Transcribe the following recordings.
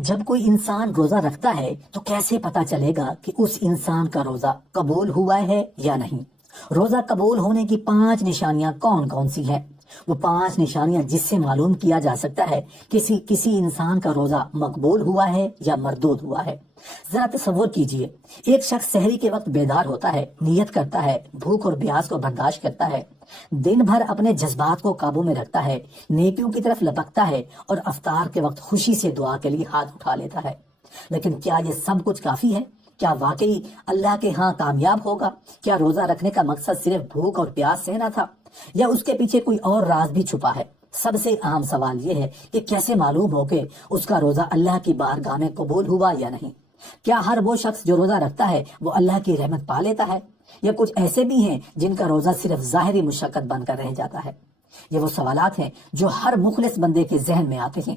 جب کوئی انسان روزہ رکھتا ہے تو کیسے پتا چلے گا کہ اس انسان کا روزہ قبول ہوا ہے یا نہیں؟ روزہ قبول ہونے کی 5 نشانیاں کون کون سی ہیں؟ وہ 5 نشانیاں جس سے معلوم کیا جا سکتا ہے کسی انسان کا روزہ مقبول ہوا ہے یا مردود ہوا ہے۔ ذرا تصور کیجئے، ایک شخص سحری کے وقت بیدار ہوتا ہے، نیت کرتا ہے، بھوک اور پیاس کو برداشت کرتا ہے، دن بھر اپنے جذبات کو قابو میں رکھتا ہے، نیکیوں کی طرف لپکتا ہے اور افطار کے وقت خوشی سے دعا کے لیے ہاتھ اٹھا لیتا ہے۔ لیکن کیا یہ سب کچھ کافی ہے؟ کیا واقعی اللہ کے ہاں کامیاب ہوگا؟ کیا روزہ رکھنے کا مقصد صرف بھوک اور پیاس سہنا تھا، یا اس کے پیچھے کوئی اور راز بھی چھپا ہے؟ سب سے اہم سوال یہ ہے کہ کیسے معلوم ہو کہ اس کا روزہ اللہ کی بارگاہ میں قبول ہوا یا نہیں؟ کیا ہر وہ شخص جو روزہ رکھتا ہے وہ اللہ کی رحمت پا لیتا ہے، یا کچھ ایسے بھی ہیں جن کا روزہ صرف ظاہری مشقت بن کر رہ جاتا ہے؟ یہ وہ سوالات ہیں جو ہر مخلص بندے کے ذہن میں آتے ہیں۔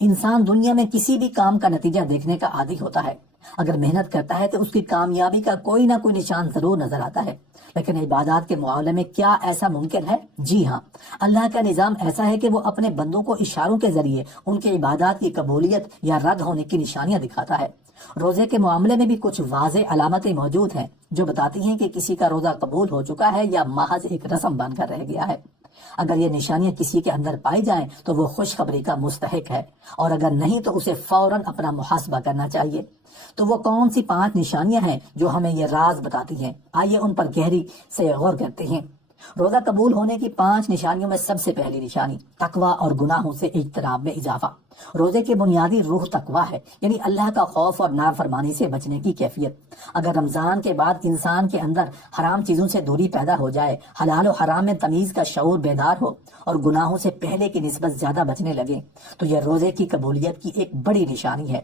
انسان دنیا میں کسی بھی کام کا نتیجہ دیکھنے کا عادی ہوتا ہے۔ اگر محنت کرتا ہے تو اس کی کامیابی کا کوئی نہ کوئی نشان ضرور نظر آتا ہے، لیکن عبادات کے معاملے میں کیا ایسا ممکن ہے؟ جی ہاں، اللہ کا نظام ایسا ہے کہ وہ اپنے بندوں کو اشاروں کے ذریعے ان کے عبادات کی قبولیت یا رد ہونے کی نشانیاں دکھاتا ہے۔ روزے کے معاملے میں بھی کچھ واضح علامتیں موجود ہیں جو بتاتی ہیں کہ کسی کا روزہ قبول ہو چکا ہے یا محض ایک رسم بن کر رہ گیا ہے۔ اگر یہ نشانیاں کسی کے اندر پائی جائیں تو وہ خوشخبری کا مستحق ہے، اور اگر نہیں تو اسے فوراً اپنا محاسبہ کرنا چاہیے۔ تو وہ کون سی 5 نشانیاں ہیں جو ہمیں یہ راز بتاتی ہیں؟ آئیے ان پر گہری سے غور کرتے ہیں۔ روزہ قبول ہونے کی 5 نشانیوں میں سب سے پہلی نشانی تقوی اور گناہوں سے اجتناب میں اضافہ۔ روزے کی بنیادی روح تقوی ہے، یعنی اللہ کا خوف اور نافرمانی سے بچنے کی کیفیت۔ اگر رمضان کے بعد انسان کے اندر حرام چیزوں سے دوری پیدا ہو جائے، حلال و حرام میں تمیز کا شعور بیدار ہو اور گناہوں سے پہلے کی نسبت زیادہ بچنے لگے، تو یہ روزے کی قبولیت کی ایک بڑی نشانی ہے۔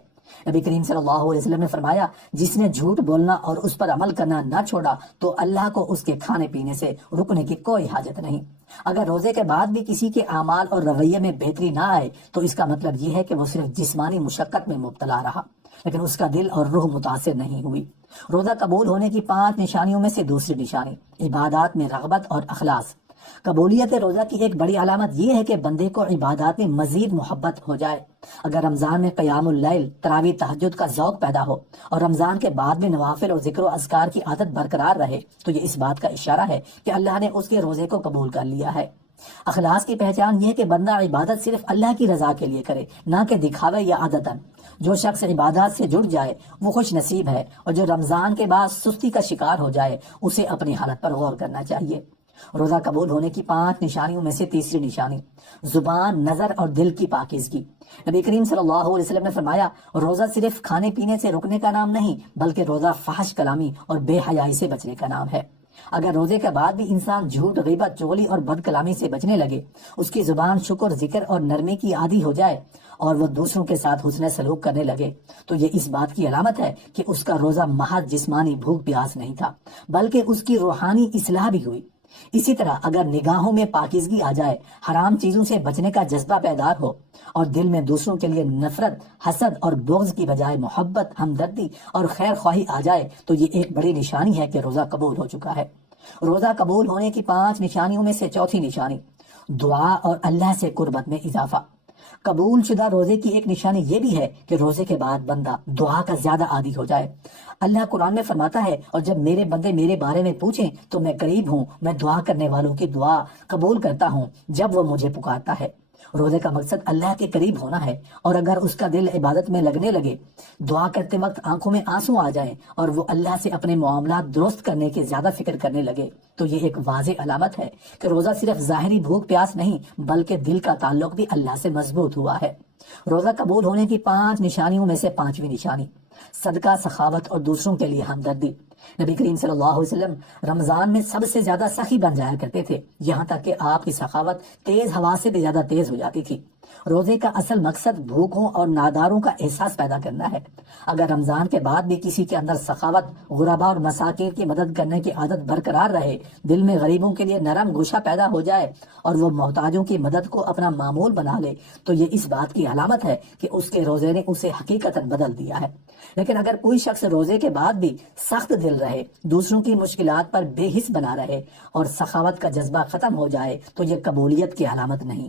نبی کریم صلی اللہ علیہ وسلم نے فرمایا، جس نے جھوٹ بولنا اور اس پر عمل کرنا نہ چھوڑا تو اللہ کو اس کے کھانے پینے سے رکنے کی کوئی حاجت نہیں۔ اگر روزے کے بعد بھی کسی کے اعمال اور رویے میں بہتری نہ آئے تو اس کا مطلب یہ ہے کہ وہ صرف جسمانی مشقت میں مبتلا رہا، لیکن اس کا دل اور روح متاثر نہیں ہوئی۔ روزہ قبول ہونے کی 5 نشانیوں میں سے دوسری نشانی عبادات میں رغبت اور اخلاص۔ قبولیت روزہ کی ایک بڑی علامت یہ ہے کہ بندے کو عبادات میں مزید محبت ہو جائے۔ اگر رمضان میں قیام اللیل، تراویح، تہجد کا ذوق پیدا ہو اور رمضان کے بعد میں نوافل اور ذکر و اذکار کی عادت برقرار رہے تو یہ اس بات کا اشارہ ہے کہ اللہ نے اس کے روزے کو قبول کر لیا ہے۔ اخلاص کی پہچان یہ ہے کہ بندہ عبادت صرف اللہ کی رضا کے لیے کرے، نہ کہ دکھاوے یا عادتاً۔ جو شخص عبادات سے جڑ جائے وہ خوش نصیب ہے، اور جو رمضان کے بعد سستی کا شکار ہو جائے اسے اپنی حالت پر غور کرنا چاہیے۔ روزہ قبول ہونے کی 5 نشانیوں میں سے تیسری نشانی زبان، نظر اور دل کی پاکیزگی۔ نبی کریم صلی اللہ علیہ وسلم نے فرمایا، روزہ صرف کھانے پینے سے رکنے کا نام نہیں، بلکہ روزہ فحش کلامی اور بے حیائی سے بچنے کا نام ہے۔ اگر روزے کے بعد بھی انسان جھوٹ، غیبت، چغلی اور بد کلامی سے بچنے لگے، اس کی زبان شکر، ذکر اور نرمی کی عادی ہو جائے اور وہ دوسروں کے ساتھ حسن سلوک کرنے لگے، تو یہ اس بات کی علامت ہے کہ اس کا روزہ محض جسمانی بھوک پیاس نہیں تھا، بلکہ اس کی روحانی اصلاح بھی ہوئی۔ اسی طرح اگر نگاہوں میں پاکیزگی آ جائے، حرام چیزوں سے بچنے کا جذبہ بیدار ہو اور دل میں دوسروں کے لیے نفرت، حسد اور بغض کی بجائے محبت، ہمدردی اور خیر خواہی آ جائے تو یہ ایک بڑی نشانی ہے کہ روزہ قبول ہو چکا ہے۔ روزہ قبول ہونے کی 5 نشانیوں میں سے چوتھی نشانی دعا اور اللہ سے قربت میں اضافہ۔ قبول شدہ روزے کی ایک نشانی یہ بھی ہے کہ روزے کے بعد بندہ دعا کا زیادہ عادی ہو جائے۔ اللہ قرآن میں فرماتا ہے، اور جب میرے بندے میرے بارے میں پوچھیں تو میں قریب ہوں، میں دعا کرنے والوں کی دعا قبول کرتا ہوں جب وہ مجھے پکارتا ہے۔ روزے کا مقصد اللہ کے قریب ہونا ہے، اور اگر اس کا دل عبادت میں لگنے لگے، دعا کرتے وقت آنکھوں میں آنسو آ جائیں اور وہ اللہ سے اپنے معاملات درست کرنے کی زیادہ فکر کرنے لگے، تو یہ ایک واضح علامت ہے کہ روزہ صرف ظاہری بھوک پیاس نہیں بلکہ دل کا تعلق بھی اللہ سے مضبوط ہوا ہے۔ روزہ قبول ہونے کی 5 نشانیوں میں سے 5ویں نشانی صدقہ، سخاوت اور دوسروں کے لیے ہمدردی۔ نبی کریم صلی اللہ علیہ وسلم رمضان میں سب سے زیادہ سخی بن جایا کرتے تھے، یہاں تک کہ آپ کی سخاوت تیز ہوا سے بھی زیادہ تیز ہو جاتی تھی۔ روزے کا اصل مقصد بھوکوں اور ناداروں کا احساس پیدا کرنا ہے۔ اگر رمضان کے بعد بھی کسی کے اندر سخاوت، غربا اور مساکین کی مدد کرنے کی عادت برقرار رہے، دل میں غریبوں کے لیے نرم گوشہ پیدا ہو جائے اور وہ محتاجوں کی مدد کو اپنا معمول بنا لے، تو یہ اس بات کی علامت ہے کہ اس کے روزے نے اسے حقیقتاً بدل دیا ہے۔ لیکن اگر کوئی شخص روزے کے بعد بھی سخت دل رہے، دوسروں کی مشکلات پر بے حس بنا رہے اور سخاوت کا جذبہ ختم ہو جائے تو یہ قبولیت کی علامت نہیں،